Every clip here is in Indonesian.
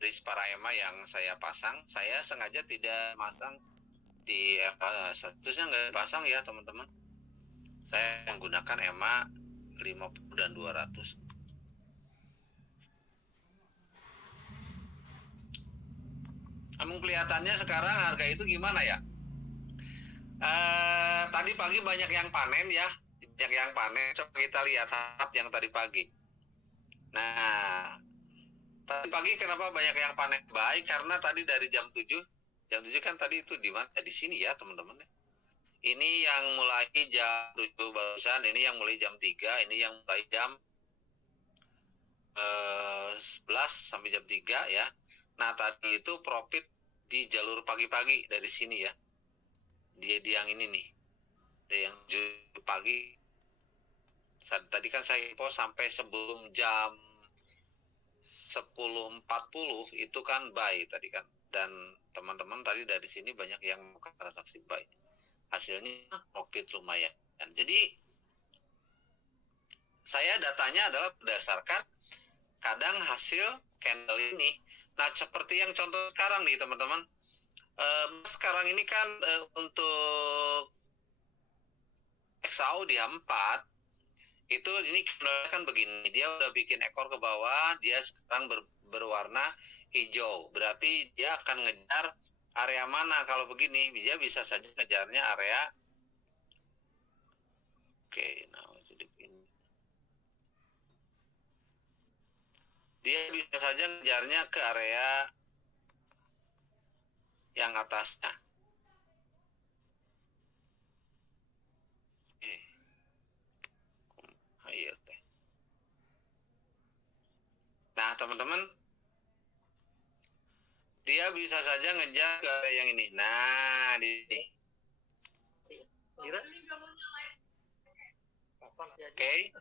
garis para EMA yang saya pasang. Saya sengaja tidak masang di statusnya nggak pasang ya teman-teman. Saya menggunakan EMA 50 dan 200. Namun kelihatannya sekarang harga itu gimana ya? Tadi pagi banyak yang panen ya, banyak yang panen. Coba kita lihat yang tadi pagi. Nah, tadi pagi kenapa banyak yang panen baik? Karena tadi dari jam 7 kan tadi itu di mana? Di sini ya teman-teman. Ini yang mulai jam 7 barusan, ini yang mulai jam 3, ini yang mulai jam 11 sampai jam 3 ya. Nah tadi itu profit di jalur pagi-pagi dari sini ya. Dia di yang ini nih, yang 7 pagi. Tadi kan saya info sampai sebelum jam 10.40 itu kan buy tadi kan. Dan teman-teman tadi dari sini banyak yang melakukan transaksi buy. Hasilnya profit lumayan. Jadi saya datanya adalah berdasarkan kadang hasil candle ini. Nah seperti yang contoh sekarang nih teman-teman. Sekarang ini kan untuk XAU di H4 itu ini kan begini, dia udah bikin ekor ke bawah, dia sekarang berwarna hijau, berarti dia akan ngejar area mana? Kalau begini dia bisa saja ngejarnya area dia bisa saja ngejarnya ke area yang atasnya. Nah teman-teman, dia bisa saja ngejar ke area yang ini. Nah di Oke.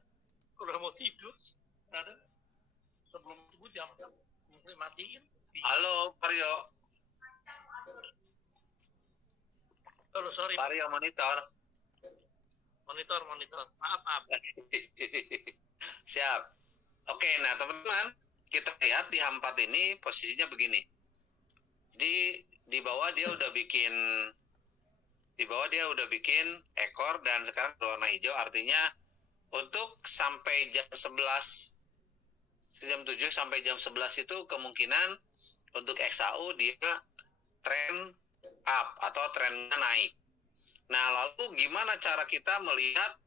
Udah mau tidur, sebelum subuh jam matiin. Halo Mario. Halo sorry. Mario monitor. Maaf. Siap. Oke, nah teman-teman, kita lihat di H4 ini posisinya begini. Jadi di bawah dia udah bikin ekor dan sekarang berwarna hijau, artinya untuk sampai jam 11 jam 7 sampai jam 11 itu kemungkinan untuk XAU dia tren up atau trennya naik. Nah, lalu gimana cara kita melihat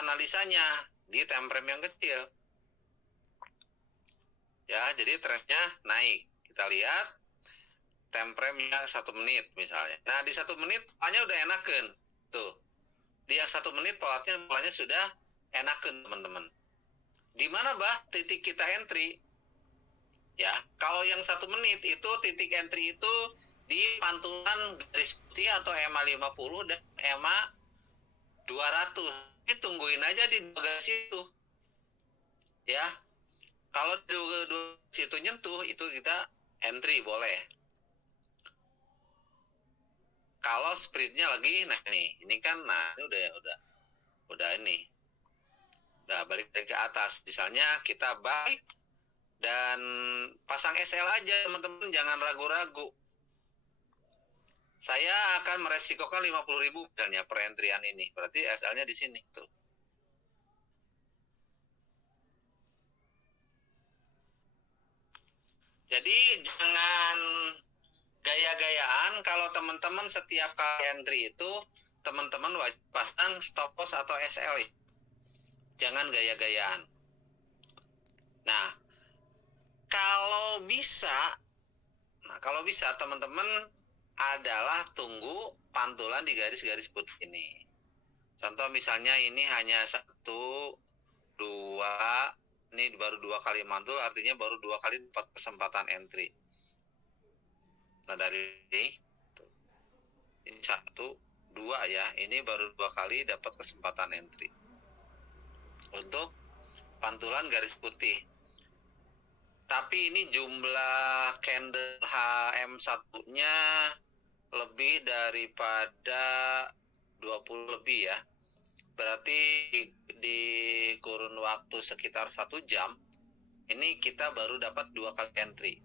analisanya di time frame yang kecil? Ya, jadi trennya naik. Kita lihat time frame-nya 1 menit misalnya. Nah, di 1 menit polanya udah enakan. Tuh. Di yang 1 menit polanya sudah enakan, teman-teman. Di mana titik kita entry? Ya, kalau yang 1 menit itu titik entry itu di pantulan garis putih atau EMA 50 dan EMA 200. Ini tungguin aja di garis itu. Ya. Kalau di situ nyentuh itu kita entry boleh. Kalau spreadnya lagi, nah ini kan, nah ini udah ini, udah balik ke atas. Misalnya kita buy dan pasang SL aja teman-teman, jangan ragu-ragu. Saya akan meresikokan 50.000 misalnya per entryan ini, berarti SL-nya di sini tuh. Jadi jangan gaya-gayaan. Kalau teman-teman setiap kali entry itu teman-teman wajib pasang stop loss atau SL. Jangan gaya-gayaan. Nah, kalau bisa teman-teman adalah tunggu pantulan di garis-garis putih ini. Contoh misalnya ini hanya 1, 2, ini baru 2 kali mantul, artinya baru 2 kali dapat kesempatan entry. Nah dari ini 1, 2 ya, ini baru 2 kali dapat kesempatan entry untuk pantulan garis putih. Tapi ini jumlah candle HM1-nya lebih daripada 20 lebih ya. Berarti di kurun waktu sekitar 1 jam ini kita baru dapat 2 kali entry.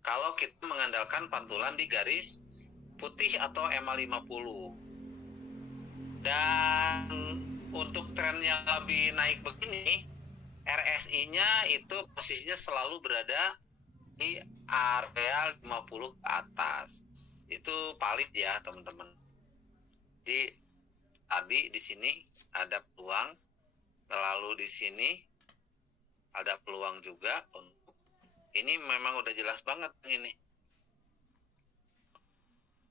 Kalau kita mengandalkan pantulan di garis putih atau EMA 50. Dan untuk tren yang lebih naik begini, RSI-nya itu posisinya selalu berada di area 50 ke atas. Itu valid ya, teman-teman. Jadi tadi di sini ada peluang, lalu di sini ada peluang juga untuk ini memang udah jelas banget ini.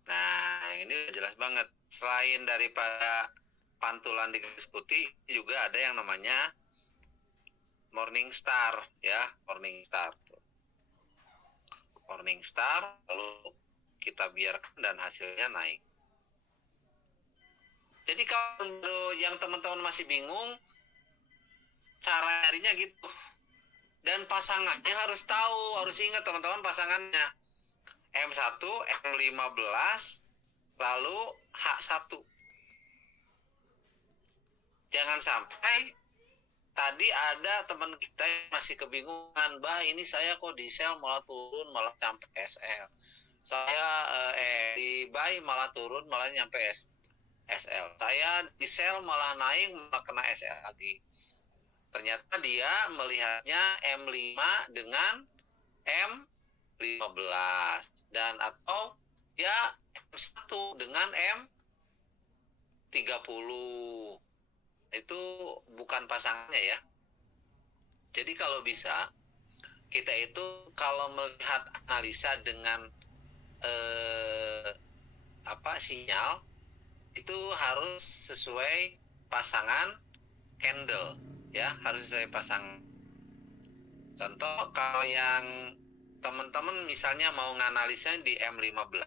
Nah, ini udah jelas banget. Selain daripada pantulan di garis putih, juga ada yang namanya Morning Star ya, Morning Star. Morning Star, lalu kita biarkan dan hasilnya naik. Jadi kalau yang teman-teman masih bingung, cara nyarinya gitu. Dan pasangannya harus tahu, harus ingat teman-teman pasangannya. M1, M15, lalu H1. Jangan sampai tadi ada teman kita yang masih kebingungan, bah ini saya kok di sell malah turun, malah sampai SL. Saya di buy malah turun, malah nyampe SL. Saya di sell malah naik, malah kena SL lagi. Ternyata dia melihatnya M5 dengan M15 dan atau ya M1 dengan M30. Itu bukan pasangannya ya. Jadi kalau bisa kita itu kalau melihat analisa dengan sinyal itu harus sesuai pasangan candle ya, harus sesuai pasangan. Contoh kalau yang teman-teman misalnya mau nganalisa di M15.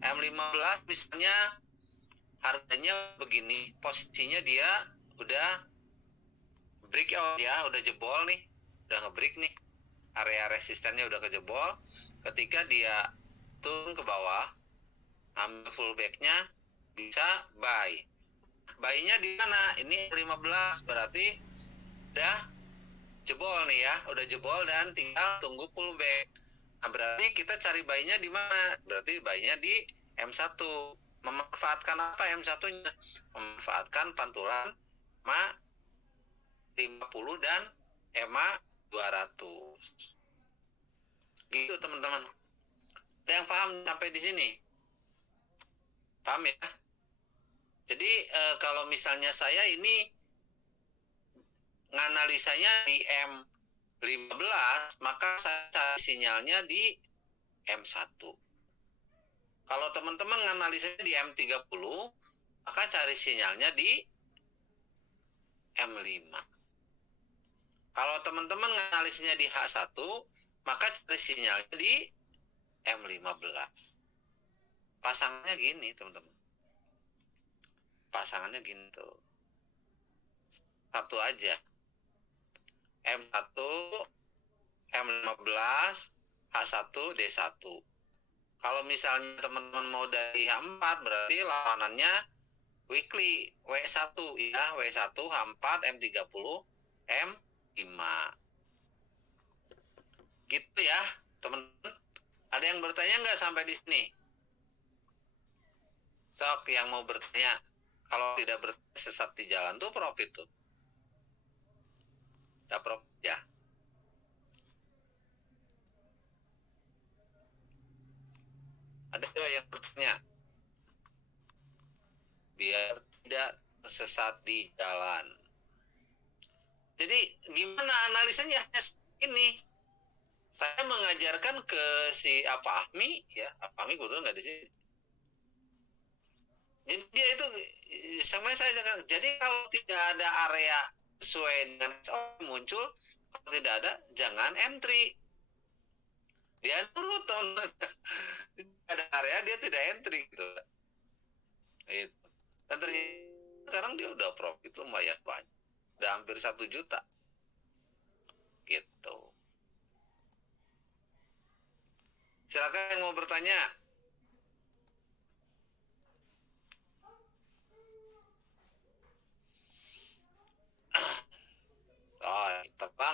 M15 misalnya harganya begini, posisinya dia udah breakout ya, udah jebol nih, udah ngebreak nih, area resistennya udah kejebol. Ketika dia turun ke bawah, ambil fullbacknya, bisa buy. Buy-nya di mana? Ini 15 berarti udah jebol nih ya, udah jebol dan tinggal tunggu pullback. Nah, berarti kita cari buy-nya di mana? Berarti buy-nya di M1. Memanfaatkan apa M1-nya? Memanfaatkan pantulan EMA 50 dan EMA 200. Gitu teman-teman. Ada yang paham sampai di sini? Paham ya? Jadi kalau misalnya saya ini nganalisanya di M15, maka saya cari sinyalnya di M1. Kalau teman-teman nganalisanya di M30, maka cari sinyalnya di M5. Kalau teman-teman nganalisanya di H1, maka cari sinyalnya di M15. Pasangannya gini, teman-teman. Pasangannya gini tuh. Satu aja. M1, M15, H1, D1. Kalau misalnya teman-teman mau dari H4, berarti lawanannya weekly, W1 ya, W1, H4, M30, M5. Gitu ya, teman-teman. Ada yang bertanya nggak sampai di sini? Sok yang mau bertanya, kalau tidak sesat di jalan tuh profit tuh. Udah profit ya. Ada yang bertanya? Biar tidak tersesat di jalan. Jadi gimana analisanya? Ini saya mengajarkan ke si Afahmi ya, Afahmi kebetulan nggak di sini. Jadi dia itu sama saya, jadi kalau tidak ada area sesuai dengan muncul, kalau tidak ada jangan entry. Dia nurut teman-teman. Ada area dia tidak entry gitu. Itu. Dan sekarang dia udah profit lumayan banyak, udah hampir 1 juta gitu. Silakan yang mau bertanya.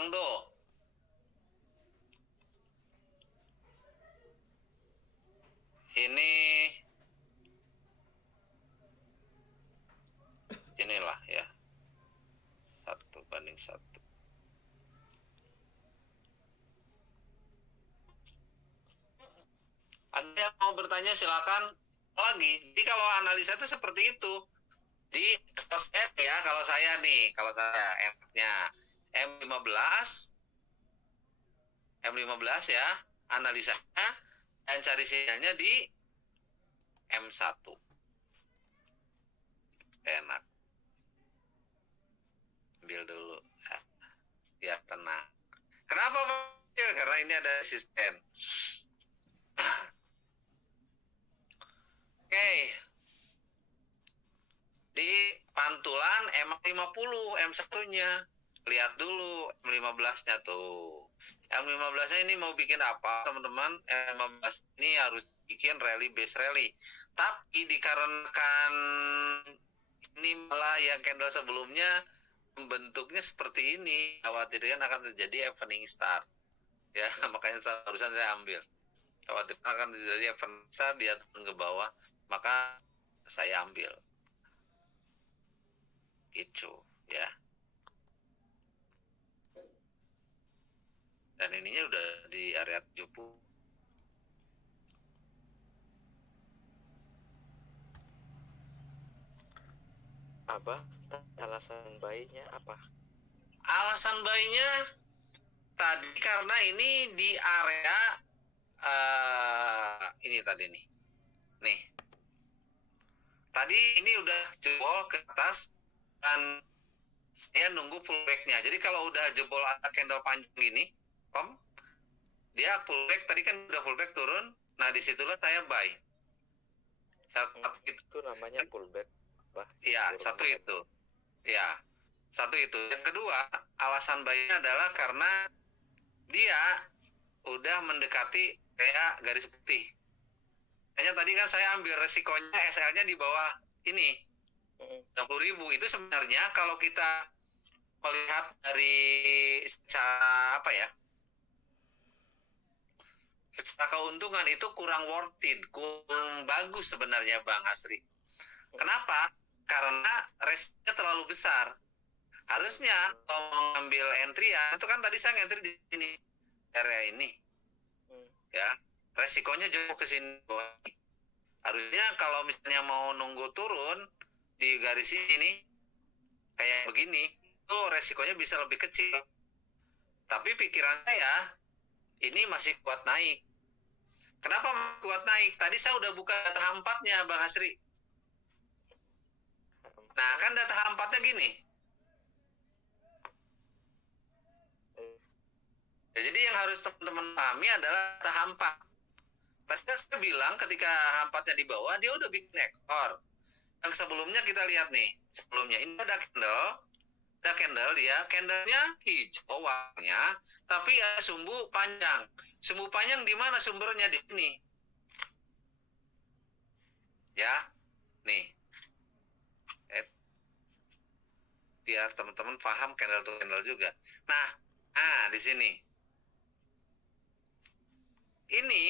Bang Do. Inilah ya, 1:1. Ada yang mau bertanya silakan lagi. Jadi kalau analisa itu seperti itu. Di kalau saya enaknya M15 ya analisanya, dan cari sinyalnya di M1. Enak. Ambil dulu. Ya tenang. Kenapa Pak? Ya, karena ini ada asisten. Oke. Di pantulan M50 M1-nya. Lihat dulu M15-nya tuh. M15-nya ini mau bikin apa, teman-teman? M15 ini harus bikin rally base rally. Tapi dikarenakan ini malah yang candle sebelumnya bentuknya seperti ini, khawatirkan akan terjadi evening star. Ya, makanya barusan saya ambil. Khawatirkan akan terjadi evening star, dia turun ke bawah, maka saya ambil. Gitu, ya. Dan ininya udah di area 70. Abah, alasan baiknya apa? Alasan baiknya tadi karena ini di area ini tadi nih. Nih. Tadi ini udah jebol ke atas dan saya nunggu pullback-nya. Jadi kalau udah jebol ada candle panjang gini, dia pullback, tadi kan udah pullback turun. Nah, disitulah saya buy. Itu namanya pullback, Bah. Iya, satu itu. Ya, satu itu. Yang kedua, alasan buy-nya adalah karena dia udah mendekati kayak garis putih. Kayaknya tadi kan saya ambil resikonya SL-nya di bawah ini. 60.000 itu sebenarnya kalau kita melihat dari secara secara keuntungan itu kurang worth it, kurang bagus sebenarnya Bang Hasri. Kenapa? Karena resikonya terlalu besar. Harusnya kalau mengambil entry ya, itu kan tadi saya entry di sini, area ini. Ya, resikonya jauh ke sini. Harusnya kalau misalnya mau nunggu turun di garis ini kayak begini, itu resikonya bisa lebih kecil. Tapi pikiran saya ini masih kuat naik. Kenapa kuat naik? Tadi saya udah buka data H4-nya Bang Hasri. Nah, kan data H4-nya gini. Ya, jadi yang harus teman-teman pahami adalah data H4. Tadi kan saya bilang ketika H4-nya di bawah, dia udah bikin ekor. Yang sebelumnya kita lihat nih. Sebelumnya ini ada candle dia, candlenya hijau warnanya, tapi ada sumbu panjang. Sumbu panjang di mana sumbernya? Di sini. Ya, nih. Biar teman-teman paham candle to candle juga. Nah, di sini. Ini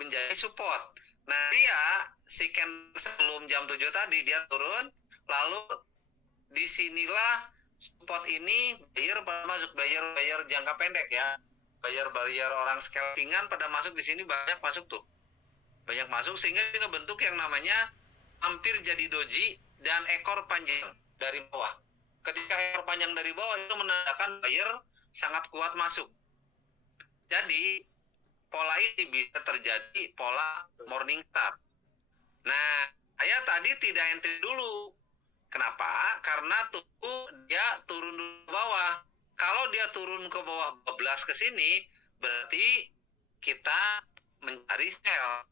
menjadi support. Nah, dia si candle sebelum jam 7 tadi dia turun, lalu disinilah support ini buyer pada masuk, buyer jangka pendek ya, buyer orang scalpingan pada masuk di sini, banyak masuk tuh, banyak masuk sehingga ngebentuk yang namanya hampir jadi doji dan ekor panjang dari bawah. Ketika ekor panjang dari bawah itu menandakan buyer sangat kuat masuk. Jadi pola ini bisa terjadi pola morning star. Nah, saya tadi tidak entry dulu. Kenapa? Karena dia turun ke bawah. Kalau dia turun ke bawah 12 ke sini, berarti kita mencari sell.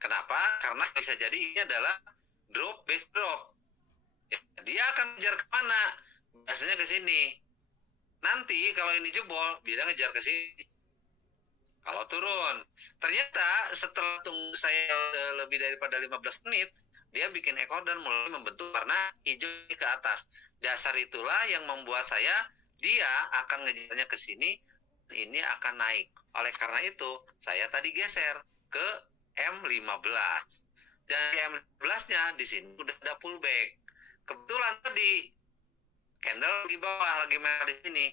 Kenapa? Karena bisa jadi ini adalah drop base drop. Ya, dia akan ngejar kemana? Biasanya ke sini. Nanti kalau ini jebol, dia ngejar ke sini. Kalau turun, ternyata setelah tunggu saya lebih daripada 15 menit, dia bikin ekor dan mulai membentuk warna hijau ke atas. Dasar itulah yang membuat saya dia akan ngejarnya ke sini, ini akan naik. Oleh karena itu, saya tadi geser ke M15. Dan di M15-nya di sini udah ada pullback. Kebetulan tadi candle di bawah lagi merah di sini.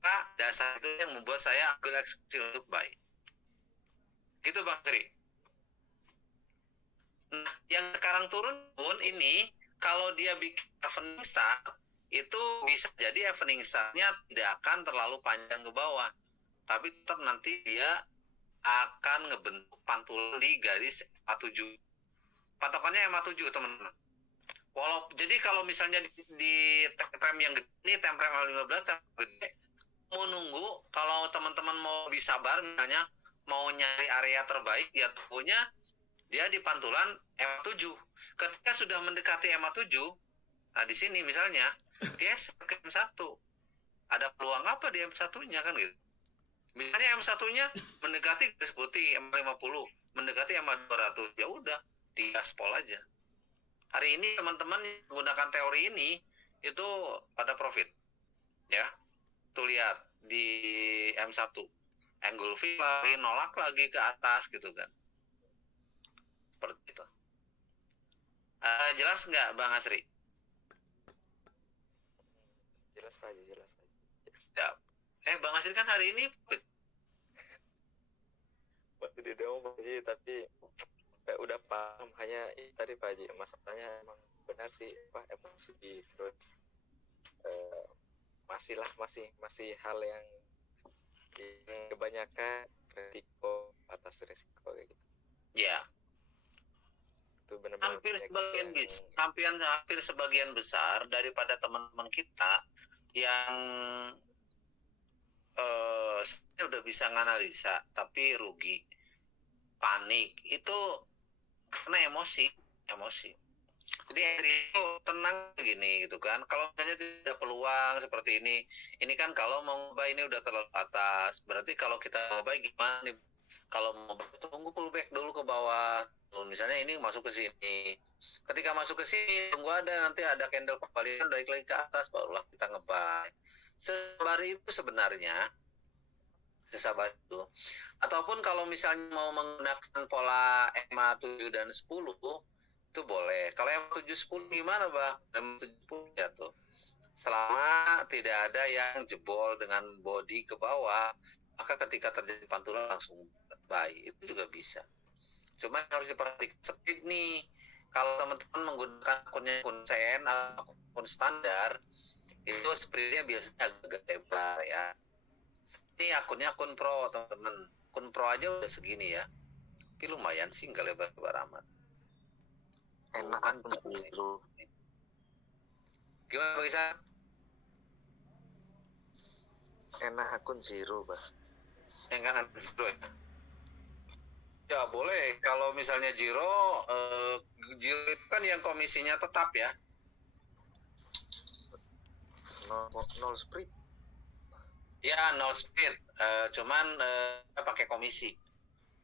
Maka dasar itu yang membuat saya ambil eksekusi untuk buy. Gitu Bang Tri. Nah, yang sekarang turun pun ini kalau dia bikin evening star itu bisa jadi evening star-nya tidak akan terlalu panjang ke bawah, tapi tetap nanti dia akan ngebentuk pantulan di garis MA7. Patokannya MA7 teman-teman. Jadi kalau misalnya di time frame yang gede, ini time frame 15 time gede, mau nunggu kalau teman-teman mau bisa sabar misalnya mau nyari area terbaik ya tunggunya dia di pantulan MA7. Ketika sudah mendekati MA7, nah di sini misalnya geser ke M1. Ada peluang apa di M1-nya kan gitu. Misalnya M1-nya mendekati garis putih M50, mendekati MA200, ya udah di gaspol aja. Hari ini teman-teman menggunakan teori ini itu pada profit. Ya. Tuh lihat di M1. Angle V lagi nolak lagi ke atas gitu kan. Seperti itu. Jelas nggak Bang Asri? Jelas Pak Haji, jelas Pak Haji. Siap. Bang Asri kan hari ini Waktu di demo Pak Haji, tapi udah paham. Hanya tadi Pak Haji, masalahnya emang benar sih Pak, emosi terus masih hal yang kebanyakan resiko atas resiko kayak gitu. ya Itu benar-benar hampir sebagian besar daripada teman-teman kita yang sebenarnya udah bisa nganalisa tapi rugi, panik itu karena emosi. Jadi itu tenang gini gitu kan. Kalau misalnya tidak peluang seperti ini kan kalau mau buy ini udah terlalu atas. Berarti kalau kita mau buy gimana nih? Kalau mau buy tunggu pullback dulu ke bawah. Misalnya ini masuk ke sini. Ketika masuk ke sini tunggu nanti ada candle pembalikan balik lagi ke atas barulah kita nge-buy. Sesabar itu sebenarnya. Sesabar itu. Ataupun kalau misalnya mau menggunakan pola MA7 dan 10 itu boleh. Kalau yang 710 gimana, Bah? Yang 710 ya tuh. Selama tidak ada yang jebol dengan body ke bawah, maka ketika terjadi pantulan langsung buy. Itu juga bisa. Cuma harus diperhatikan speed nih. Kalau teman-teman menggunakan akun CN atau akun standar, itu speednya biasanya agak lebar ya. Ini akunnya akun pro, teman-teman. Akun pro aja udah segini ya. Tapi lumayan sih, nggak lebar-lebar amat. enakan zero. Gimana bisa? Enak akun zero, Pak. Enakan zero ya? Ya boleh. Kalau misalnya zero itu kan yang komisinya tetap ya. Nol split. Ya nol split. Cuman pakai komisi.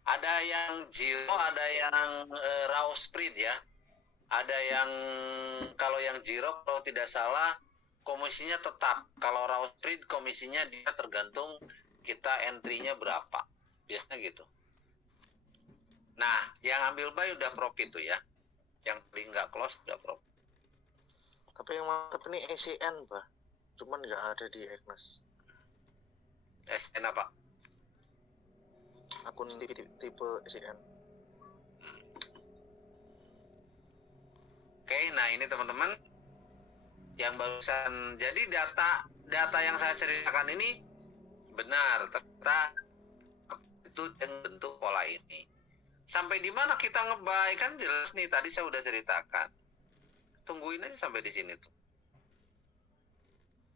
Ada yang zero, ada yang raw split ya. Ada yang kalau yang zero kalau tidak salah komisinya tetap. Kalau raw split komisinya dia tergantung kita entry-nya berapa. Biasanya gitu. Nah, yang ambil buy udah profit tuh ya. Yang tadi nggak close udah profit. Tapi yang mantap ini ECN, Pak. Cuman nggak ada di Agnes. SN apa? Akun tipe ECN. Oke, nah ini teman-teman yang barusan. Jadi data yang saya ceritakan ini benar, ternyata itu yang bentuk pola ini. Sampai di mana kita nge-buy kan jelas nih tadi saya udah ceritakan. Tungguin aja sampai di sini tuh.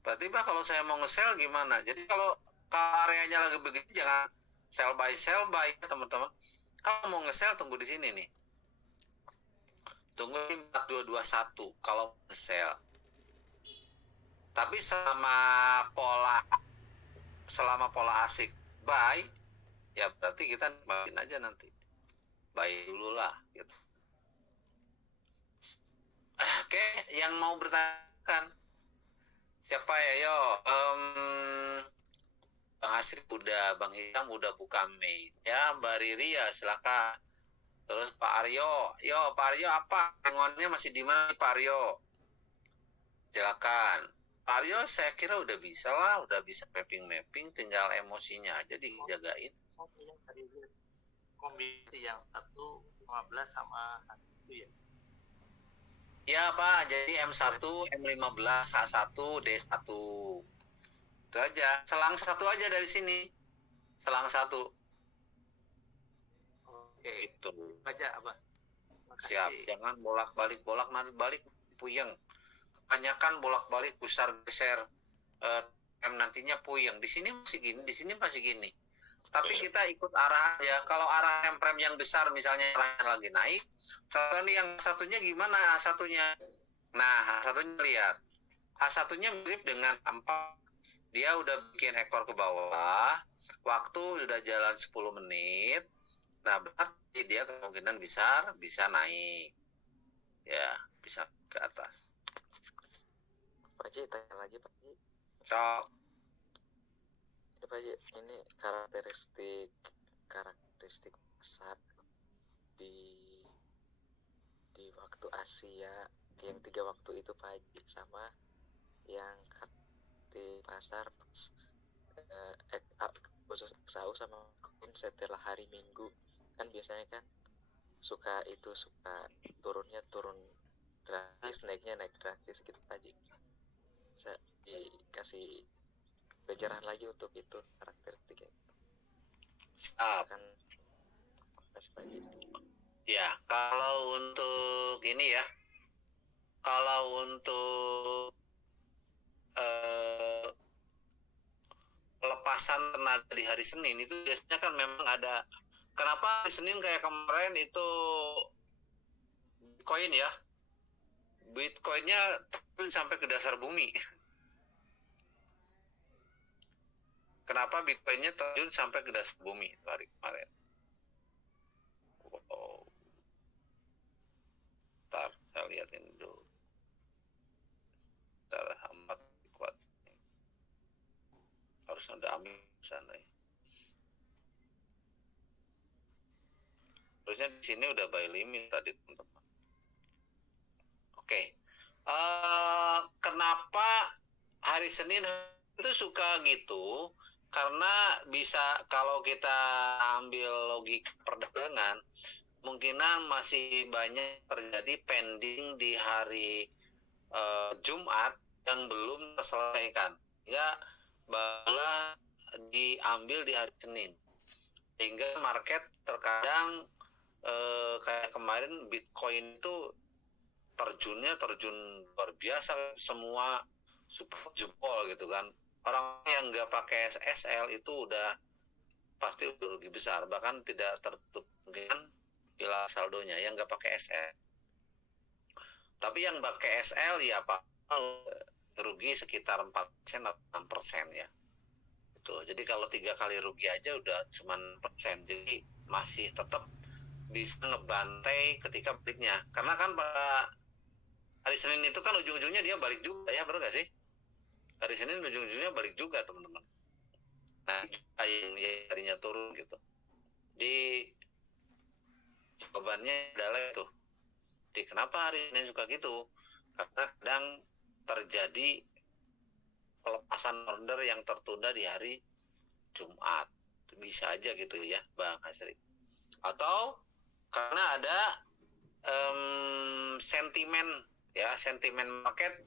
Berarti Pak kalau saya mau nge-sell gimana? Jadi kalau areanya lagi begini jangan sell buy teman-teman. Kalau mau nge-sell tunggu di sini nih. Tunggu 4221 kalau nge-sell. Tapi selama pola asik buy ya berarti kita nikmatin aja nanti. Buy dulu lah gitu. Oke, yang mau bertanya siapa ya? Yo, Asri udah, Bang Hikam udah buka main. Ya, Mbak Riri ya silakan. Terus Pak Aryo, Pak Aryo apa? Pengonnya masih di mana Pak Aryo? Silakan. Pak Aryo saya kira udah bisa lah, udah bisa mapping, tinggal emosinya aja dijagain. Kombinasi yang 115 sama H1 ya. Ya Pak, jadi M1, M15, H1, D1. Itu aja, selang satu aja dari sini. Selang satu. Oke, Itu. baca apa? Siap, jangan bolak-balik puyeng. Kebanyakan bolak-balik besar geser nantinya puyeng. Di sini masih gini, di sini masih gini. Tapi kita ikut arah aja. Kalau arah temprem yang besar misalnya arahnya lagi naik, contoh nih yang satunya gimana satunya? Nah, satunya lihat. H1-nya mirip dengan 4. Dia udah bikin ekor ke bawah. Waktu udah jalan 10 menit. Nah, berarti dia kemungkinan besar bisa naik. Ya, bisa ke atas. Pak Haji, tanya lagi Pak Haji. Sok. Ini Pak Haji, ini karakteristik pasar di waktu Asia yang 3 waktu itu Pak Haji, sama yang di pasar khusus XAU sama Bitcoin setelah hari Minggu, kan biasanya kan suka turunnya turun drastis, naiknya naik drastis gitu Pak Haji. Bisa dikasih pelajaran lagi untuk itu karakteristiknya. Kan masih Pak Haji. Ya, kalau untuk ini ya, kalau untuk pelepasan tenaga di hari Senin itu biasanya kan memang ada. Kenapa hari Senin kayak kemarin itu Bitcoin ya, Bitcoinnya turun sampai ke dasar bumi. Kenapa Bitcoinnya terjun sampai ke dasar bumi hari kemarin? Wow. Ntar saya lihatin dulu. Ntar amat kuat. Harus ada ambil sana ya. Terusnya di sini udah buy limit tadi teman-teman. Oke. Kenapa hari Senin itu suka gitu? Karena bisa kalau kita ambil logika perdagangan, kemungkinan masih banyak terjadi pending di hari Jumat yang belum terselesaikan. Ya, malah diambil di hari Senin. Sehingga market terkadang kayak kemarin Bitcoin itu terjun luar biasa, semua super jebol gitu kan. Orang yang nggak pakai SL itu udah pasti rugi besar, bahkan tidak tertutup kemungkinan hilang saldonya yang nggak pakai SL. Tapi yang pakai SL ya Pak rugi sekitar 4% atau 6% ya. Itu. Jadi kalau 3 kali rugi aja udah cuma persen. Jadi masih tetap bisa ngebantai ketika baliknya. Karena kan pada hari Senin itu kan ujung-ujungnya dia balik juga ya, benar nggak sih? Hari Senin ujung-ujungnya balik juga teman-teman. Nah, yang harinya turun gitu. Di jawabannya adalah itu. Di kenapa hari Senin suka gitu? Karena kadang terjadi pelepasan order yang tertunda di hari Jumat. Bisa aja gitu ya, Bang Hasri. Atau karena ada sentimen market,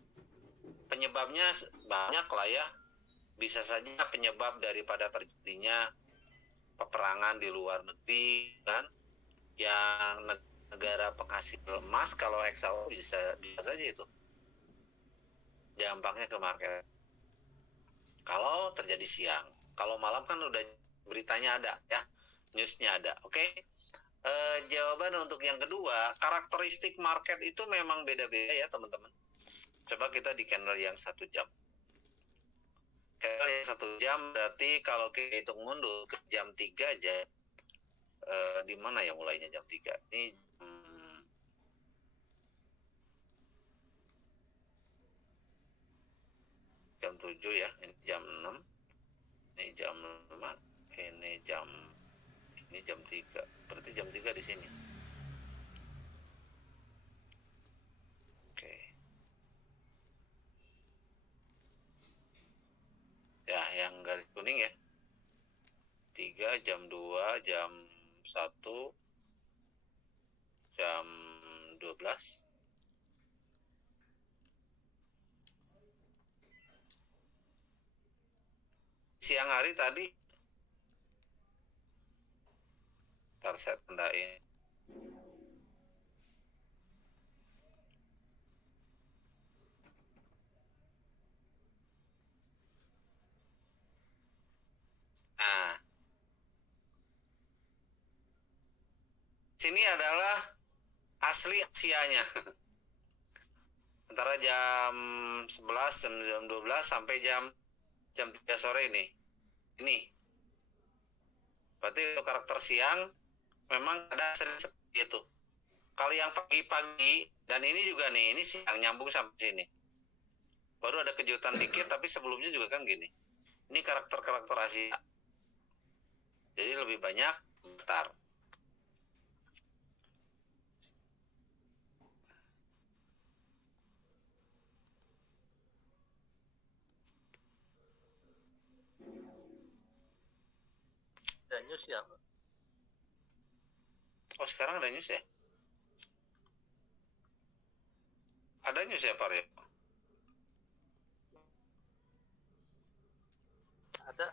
penyebabnya banyak lah ya. Bisa saja penyebab daripada terjadinya peperangan di luar negeri kan, yang negara penghasil emas, kalau XAU bisa saja itu dampaknya ke market. Kalau terjadi siang, kalau malam kan udah beritanya ada ya, newsnya ada. Oke. Jawaban untuk yang kedua, karakteristik market itu memang beda-beda ya teman-teman. Coba kita di candle yang 1 jam. Candle yang 1 jam berarti kalau kita hitung mundur ke jam 3 aja, di mana ya mulainya jam 3? Ini jam 7 ya, ini jam 6. Ini jam 5, ini jam 3. Berarti jam 3 di sini. Oke. Ya, yang garis kuning ya. 3, jam 2, jam 1, jam 12. Siang hari tadi, ntar saya tandain. Nah, sini adalah asli Asianya. Antara jam 11, jam 12 sampai jam 3 sore ini. Ini. Berarti untuk karakter siang memang ada sering seperti itu. Kalau yang pagi-pagi dan ini juga nih, ini siang nyambung sampai sini. Baru ada kejutan dikit tapi sebelumnya juga kan gini. Ini karakter-karakter Asia. Jadi lebih banyak bentar. Dan news ya, Pak. Oh, sekarang ada news ya? Ada news ya, Pak Rio? Ada.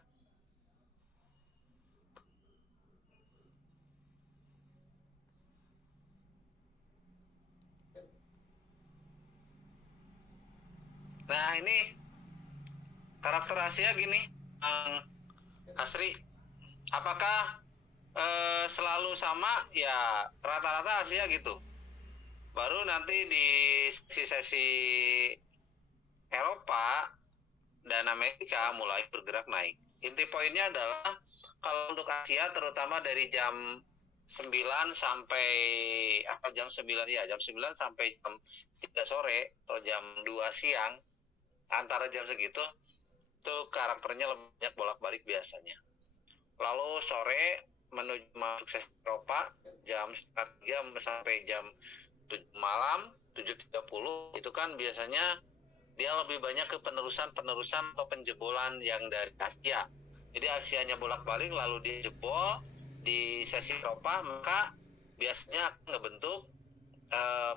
Nah, ini karakter Asia gini, Asri. Apakah selalu sama? Ya, rata-rata Asia gitu. Baru nanti di sesi Eropa dan Amerika mulai bergerak naik. Inti poinnya adalah kalau untuk Asia terutama dari jam 9 sampai jam 9 ya, jam 9 sampai jam 3 sore atau jam 2 siang, antara jam segitu tuh karakternya lebih banyak bolak-balik biasanya. Lalu sore menuju masuk sesi Eropa jam 3 sampai jam 7 malam 7.30 itu kan biasanya dia lebih banyak ke penerusan atau penjebolan yang dari Asia. Jadi Asianya bolak-balik lalu dia jebol di sesi Eropa, maka biasanya akan ngebentuk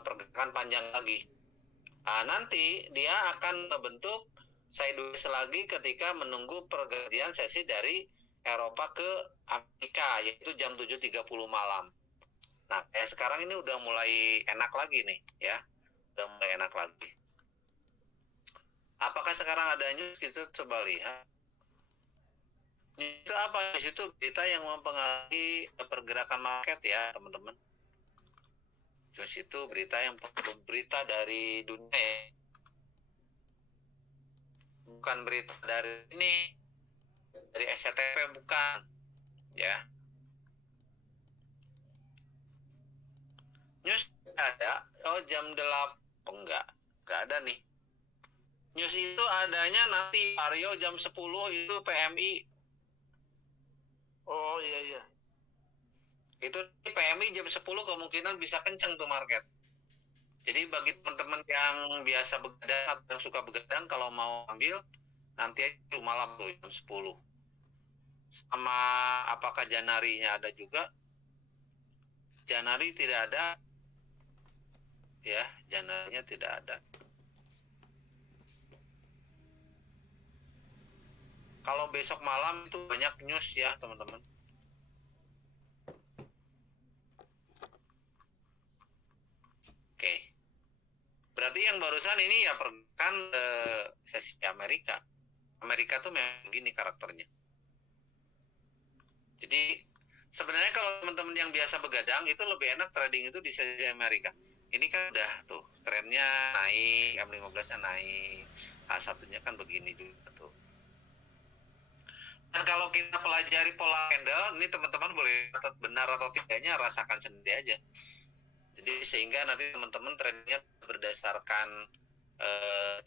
pergerakan panjang lagi. Nah, nanti dia akan ngebentuk sideways lagi ketika menunggu pergantian sesi dari Eropa ke Amerika, yaitu jam 7.30 malam. Nah, sekarang ini udah mulai enak lagi nih, ya. Udah mulai enak lagi. Apakah sekarang ada news? Kita coba lihat. Itu apa? Di situ berita yang mempengaruhi pergerakan market ya, teman-teman. Terus itu berita dari dunia ya. Bukan berita dari ini, dari SCTP bukan, ya. News ada, jam 8, enggak ada nih. News itu adanya nanti Aryo jam 10 itu PMI. Oh iya. Itu PMI jam 10 kemungkinan bisa kenceng tuh market. Jadi bagi teman-teman yang biasa begadang atau yang suka begadang, kalau mau ambil nanti aja malam tuh jam 10. Sama apakah Janarinya ada juga? Janari tidak ada. Ya, Janarinya tidak ada. Kalau besok malam itu banyak news ya, teman-teman. Oke. Berarti yang barusan ini ya kan sesi Amerika. Amerika tuh memang gini karakternya. Jadi sebenarnya kalau teman-teman yang biasa begadang itu lebih enak trading itu di sesi Amerika. Ini kan udah tuh trennya naik, M15-nya naik, H1-nya kan begini juga tuh. Dan kalau kita pelajari pola candle, ini teman-teman boleh benar atau tidaknya rasakan sendiri aja. Jadi sehingga nanti teman-teman tradingnya berdasarkan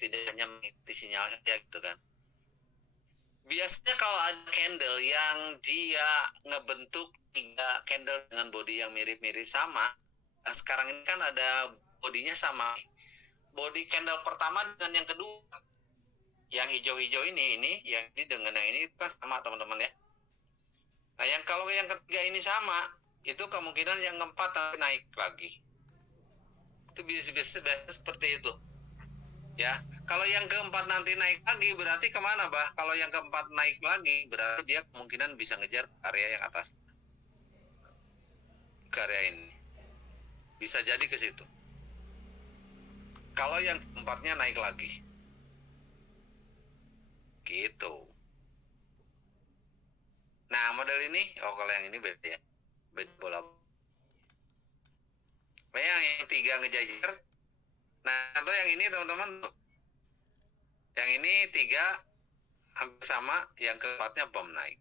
tidak hanya mengikuti sinyal saja gitu kan. Biasanya biasanya kalau ada candle yang dia ngebentuk 3 candle dengan body yang mirip-mirip sama. Nah, sekarang ini kan ada bodinya sama. Body candle pertama dengan yang kedua, yang hijau-hijau ini yang ini dengan yang ini kan sama teman-teman ya. Nah, yang kalau yang ketiga ini sama, itu kemungkinan yang keempat nanti naik lagi. Itu biasa seperti itu. Ya, kalau yang keempat nanti naik lagi berarti kemana, Bah? Kalau yang keempat naik lagi berarti dia kemungkinan bisa ngejar area yang atas. Ke area ini. Bisa jadi ke situ. Kalau yang keempatnya naik lagi. Gitu. Nah, model ini, kalau yang ini beda ya. Beda bola. Yang 3 ngejajar. Nah, atau yang ini teman-teman. Yang ini 3 hampir sama, yang keempatnya bom naik.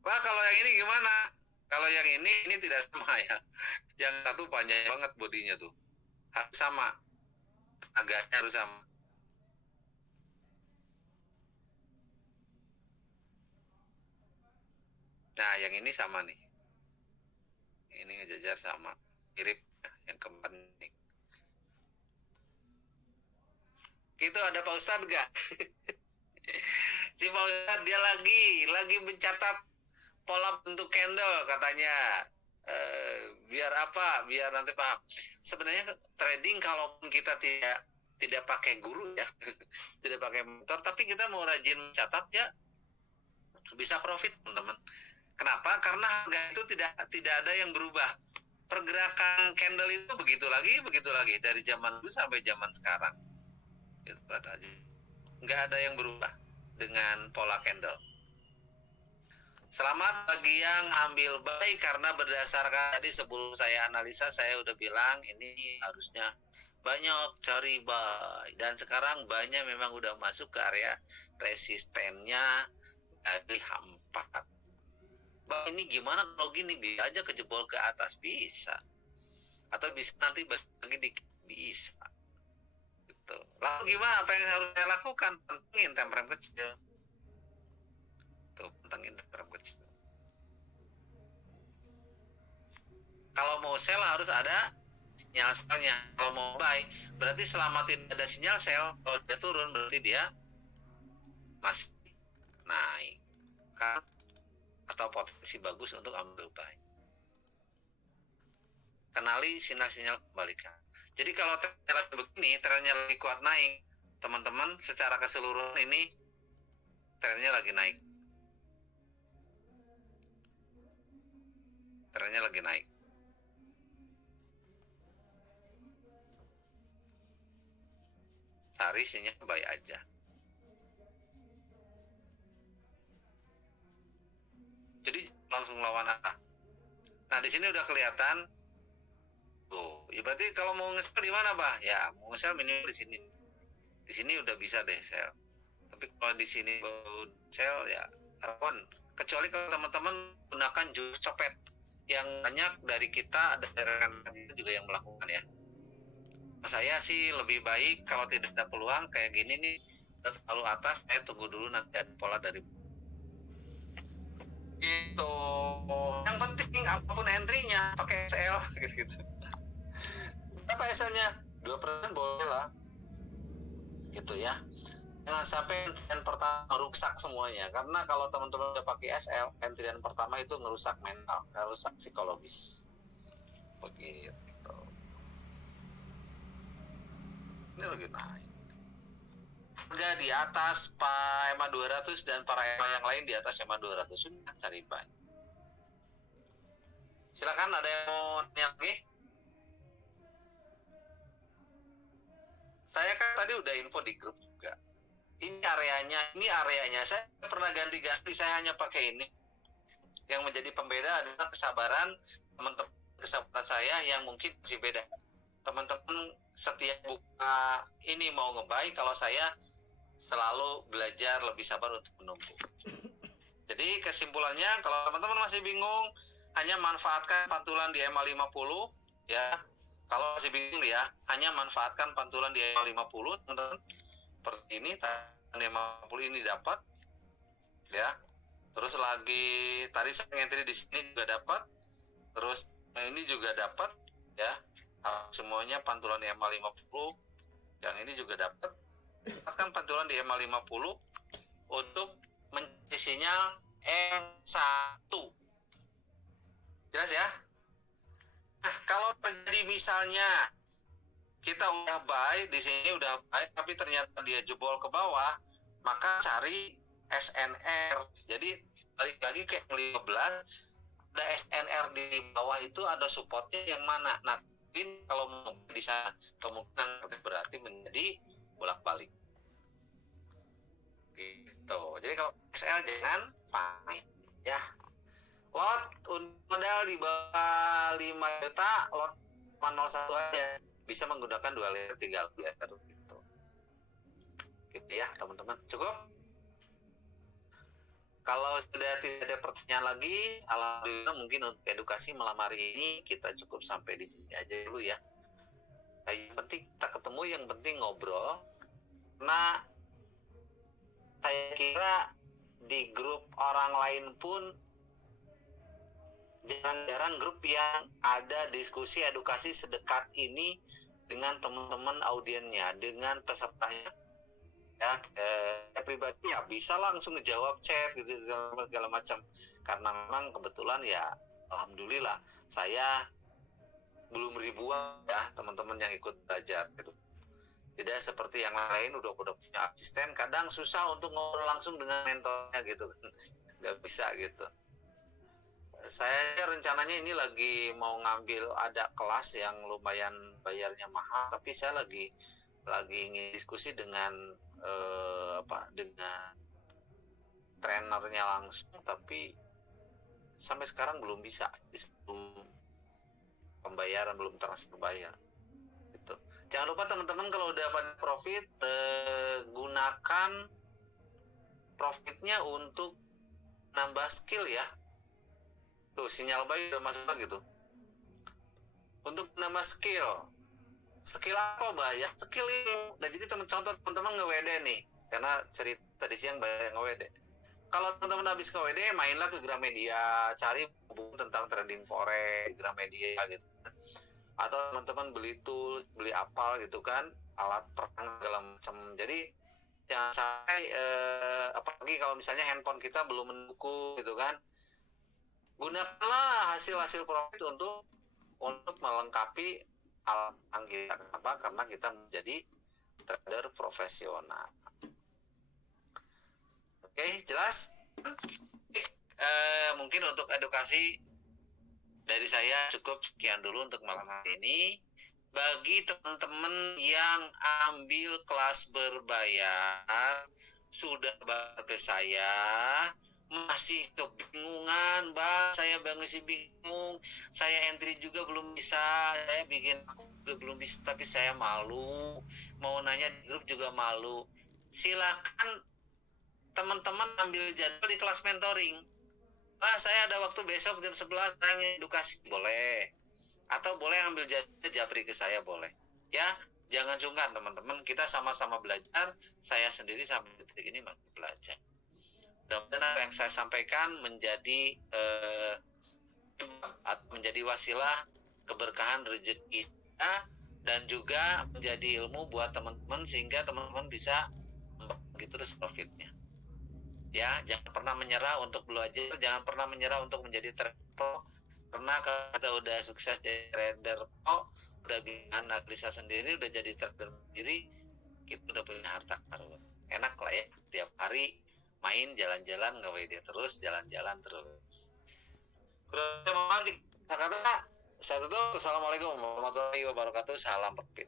Wah, kalau yang ini gimana? Kalau yang ini tidak sama ya. Yang satu panjang banget bodinya tuh. Harus sama. Agaknya harus sama. Nah, yang ini sama nih. Ini ngejajar sama. Mirip yang keempat nih. Gitu ada Pak Ustadz gak? Si Pak Ustadz dia lagi mencatat pola bentuk candle katanya. Biar apa? Biar nanti paham. Sebenarnya trading kalaupun kita tidak pakai guru ya, tidak pakai mentor, tapi kita mau rajin mencatat ya bisa profit teman-teman. Kenapa? Karena harga itu tidak ada yang berubah. Pergerakan candle itu begitu lagi dari zaman dulu sampai zaman sekarang. Itu aja. Nggak ada yang berubah dengan pola candle. Selamat bagi yang ambil buy karena berdasarkan tadi sebelum saya analisa saya udah bilang ini harusnya banyak cari buy dan sekarang banyak memang udah masuk ke area resistennya dari H4. Bang, ini gimana kalau gini? Bisa aja kejebol ke atas, bisa. Atau bisa nanti lagi bisa. Gitu. Lalu gimana? Apa yang harus saya lakukan? Pantengin time frame kecil. Tuh, pantengin time frame kecil. Kalau mau sell harus ada sinyal sellnya. Kalau mau buy, berarti selama tidak ada sinyal sell, kalau dia turun berarti dia masih naik. Kan? Atau potensi bagus untuk ambil buy. Kenali sinyal-sinyal kebalikan. Jadi kalau trennya lagi begini, trennya lagi kuat naik, teman-teman secara keseluruhan ini trennya lagi naik. Trennya lagi naik. Cari sinyal buy aja. Jadi langsung lawan arah. Nah di sini udah kelihatan. Tuh, ya berarti kalau mau nge-sell di mana, Bah? Ya mau nge-sell minimal di sini. Di sini udah bisa deh sell. Tapi kalau di sini sell ya rawan. Kecuali kalau teman-teman gunakan jurus copet yang banyak dari kita, dari rekan kita juga yang melakukan ya. Saya sih lebih baik kalau tidak ada peluang kayak gini nih terlalu atas, saya tunggu dulu nanti ada pola dari itu. Yang penting apapun entry-nya pakai SL gitu. Berapa SL-nya? 2% boleh lah. Gitu ya. Jangan sampai entry pertama merusak semuanya. Karena kalau teman-teman udah pakai SL, entry pertama itu ngerusak mental, ngerusak psikologis. Begitu. Ini lagi naik. Harga di atas EMA 200 dan para EMA yang lain di atas EMA 200 sudah cari buy. Silakan ada yang mau tanya lagi? Saya kan tadi udah info di grup juga. Ini areanya. Saya pernah ganti-ganti, saya hanya pakai ini. Yang menjadi pembeda adalah kesabaran teman-teman, kesabaran saya yang mungkin masih beda. Teman-teman setiap buka ini mau nge-buy, kalau saya selalu belajar lebih sabar untuk menunggu. Jadi kesimpulannya kalau teman-teman masih bingung, hanya manfaatkan pantulan di EMA 50 ya. Kalau masih bingung ya, hanya manfaatkan pantulan di EMA 50 teman-teman. seperti ini, 50 ini dapat, ya. Terus lagi tadi saya entry di sini juga dapat, terus ini juga dapat, ya. Semuanya pantulan di EMA 50, yang ini juga dapat. Kan pantulan di EMA 50 untuk mencari sinyal M1. Jelas ya? Nah, kalau terjadi misalnya kita udah baik di sini udah baik tapi ternyata dia jebol ke bawah, maka cari SNR. Jadi balik lagi ke 15, ada SNR di bawah itu ada supportnya yang mana. Nah, mungkin kalau di sana kemungkinan berarti menjadi bolak-balik. Gitu. Jadi kalau XL jangan panik ya. Lot untuk modal di bawah 5 juta, lot 01 aja. Bisa menggunakan 2 layer 3 layer gitu. Gitu ya teman-teman. Cukup? Kalau sudah tidak ada pertanyaan lagi, alhamdulillah mungkin untuk edukasi malam hari ini kita cukup sampai di sini aja dulu ya. Yang penting kita ketemu, yang penting ngobrol. Nah, saya kira di grup orang lain pun jarang-jarang grup yang ada diskusi edukasi sedekat ini dengan teman-teman audiennya, dengan pesertanya. Ya, pribadi ya bisa langsung ngejawab chat gitu segala macam. Karena memang kebetulan ya alhamdulillah saya belum ribuan ya teman-teman yang ikut belajar gitu. Tidak seperti yang lain udah punya asisten, kadang susah untuk ngobrol langsung dengan mentornya gitu. Nggak bisa gitu. Saya rencananya ini lagi mau ngambil ada kelas yang lumayan bayarnya mahal, tapi saya lagi ingin diskusi dengan dengan trenernya langsung, tapi sampai sekarang belum bisa, pembayaran belum transfer bayar gitu. Jangan lupa teman-teman kalau udah pada profit, gunakan profitnya untuk nambah skill ya. Tuh sinyal buy udah masuk lagi tuh. Untuk nambah skill apa Mbak ya? Skill ilmu. Nah jadi contoh teman-teman nge-WD nih, karena cerita tadi siang banyak nge-WD. Kalau teman-teman habis nge-WD, mainlah ke Gramedia, cari buku tentang trading forex di Gramedia gitu. Atau teman-teman beli tool, beli apal gitu kan, alat perang segala macam. Jadi jangan sampai apalagi kalau misalnya handphone kita belum mendukung gitu kan, gunakanlah hasil profit untuk melengkapi alat kita. Kenapa? Karena kita menjadi trader profesional. Oke, jelas? Mungkin untuk edukasi dari saya cukup sekian dulu untuk malam hari ini. Bagi teman-teman yang ambil kelas berbayar, sudah bayar ke saya, masih kebingungan, Mbak, saya masih bingung, saya entry juga belum bisa, saya bikin juga belum bisa, tapi saya malu, mau nanya di grup juga malu. Silakan teman-teman ambil jadwal di kelas mentoring. Mbak, saya ada waktu besok jam 11, saya edukasi, boleh. Atau boleh ambil jadwal japri ke saya, boleh. Ya, jangan sungkan teman-teman, kita sama-sama belajar, saya sendiri sampai detik ini masih belajar. Mudah-mudahan apa yang saya sampaikan menjadi menjadi wasilah keberkahan rezeki kita dan juga menjadi ilmu buat teman-teman sehingga teman-teman bisa membagi terus profitnya. Ya, jangan pernah menyerah untuk belajar, jangan pernah menyerah untuk menjadi trader. Karena kalau kita udah sukses jadi trader pro, udah bikin analisa sendiri, udah jadi trader sendiri, kita udah punya harta karun. Enak lah ya, tiap hari main jalan-jalan nge-WD terus, jalan-jalan terus. Kurang mohon kata saya tutup. Assalamualaikum warahmatullahi wabarakatuh. Salam profit.